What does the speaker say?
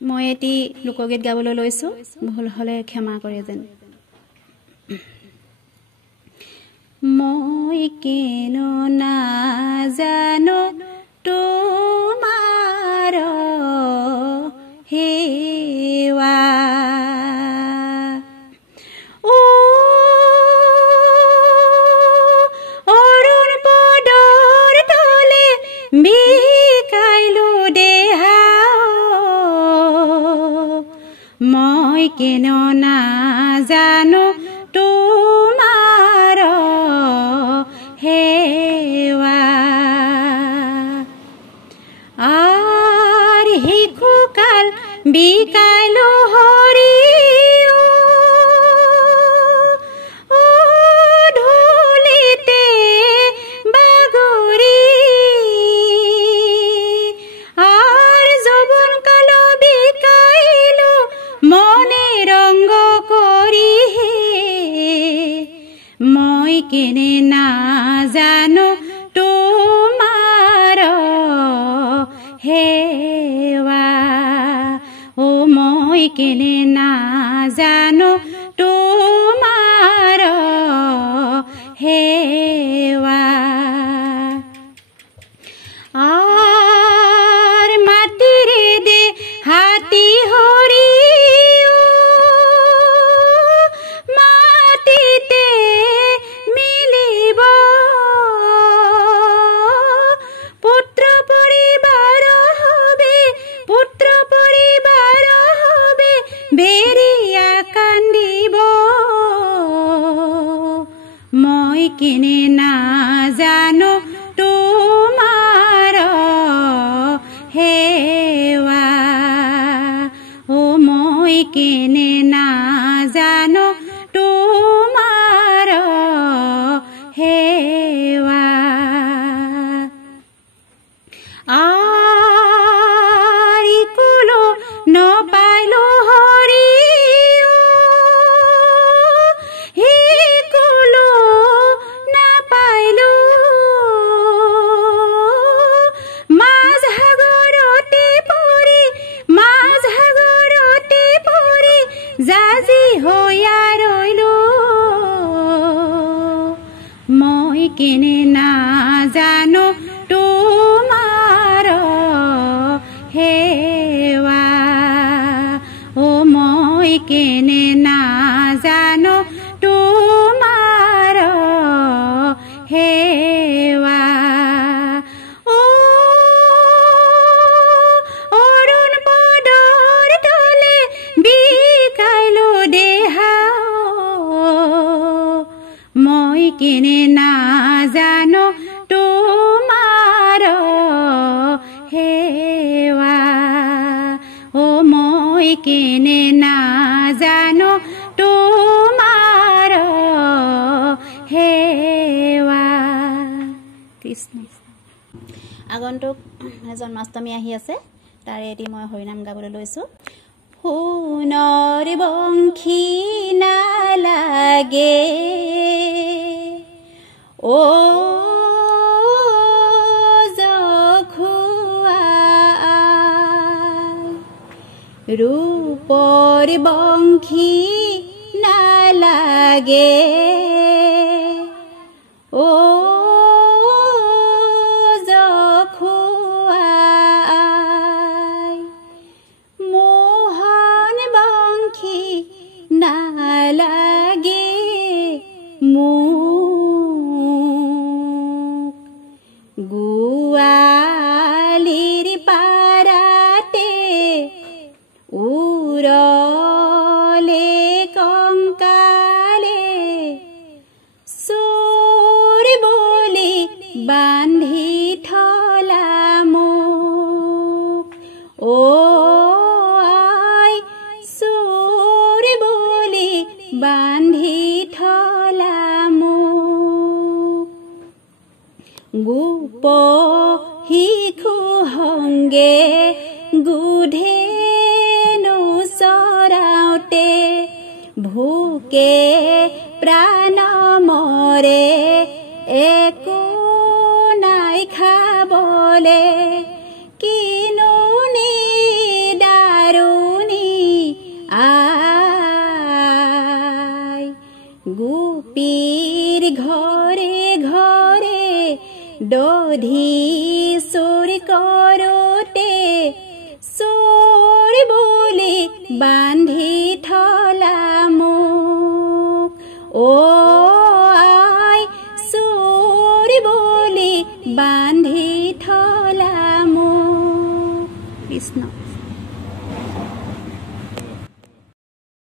মই এটি লোকগীত গাবলৈ লৈছো, ভুল হলে ক্ষমা কৰে যেন। মই কেন নাজানো তোমাৰ সেৱা, অৰুণ পদৰ তলে বিকাইলো দেহা, মই কেন নাজানো তোমাৰ সেৱা। আৰ শিশুকাল বিকাইলো হৰি, ধূলিতে বাগৰি, আৰ যৌবন কাল বিকাইলো মনে ৰঙ্গ কৰি, মই কেনে নাজানো তোমাৰ সেৱা, ও মই কেনে নাজানো তোমাৰ সেৱা। আৰ মাটিৰে দে হাতী হৰি, মাটিতে মিলিব পুত্ৰ পৰিবাৰ হবে, পুত্ৰ পৰিবাৰ হবে বেৰিয়া কান্দিব, মই কেনে নাজানো তোমাৰ সেৱা, ও মই কেনে নাজানো তোমাৰ সেৱা। আৰি কুলো নপাইলো হৰি, হিকুলো নাপাইলো, মাঝ সাগৰতে পৰি, মাঝ সাগৰতে পৰি জাজি হৈয়া ৰৈলো, মই কেনে নাজানো তোমাৰ সেৱা, ও মই কেনে নাজানো তোমাৰ সেৱা। অৰুণ পদৰ তলে বিকাইলো দেহা, মই কেনে নাজানো তোমাৰ সেৱা, ও মই কেনে নাজানো তোমাৰ সেৱা। কৃষ্ণ। আগন্তুক জন্মাষ্টমী আহি আছে, তাৰে এটি মই হৰিনাম গাবলৈ লৈছো। সোণৰ বংশী নালাগে ও জখুৱা, ৰূপৰ বংশী নালাগে ও জখুৱা, মোহন বংশী নালাগে মোক, গোৱালিৰ পাৰাতে উৰলে কংকালে, চোৰ বুলি বান্ধি থলা মোক, ও আই চোৰ বুলি বান্ধি থলা মোক, গোপ শিশু সংগে গুধেনু চৰাওতে, ভোকে প্ৰাণ মৰে একো নাই খাবলে, কিনো নিদাৰু ঘৰে দধি চুৰি কৰোতে চোৰ বুলি বান্ধি থলা মোক আই চোৰ বুলি বান্ধি থলা মোক কৃষ্ণ।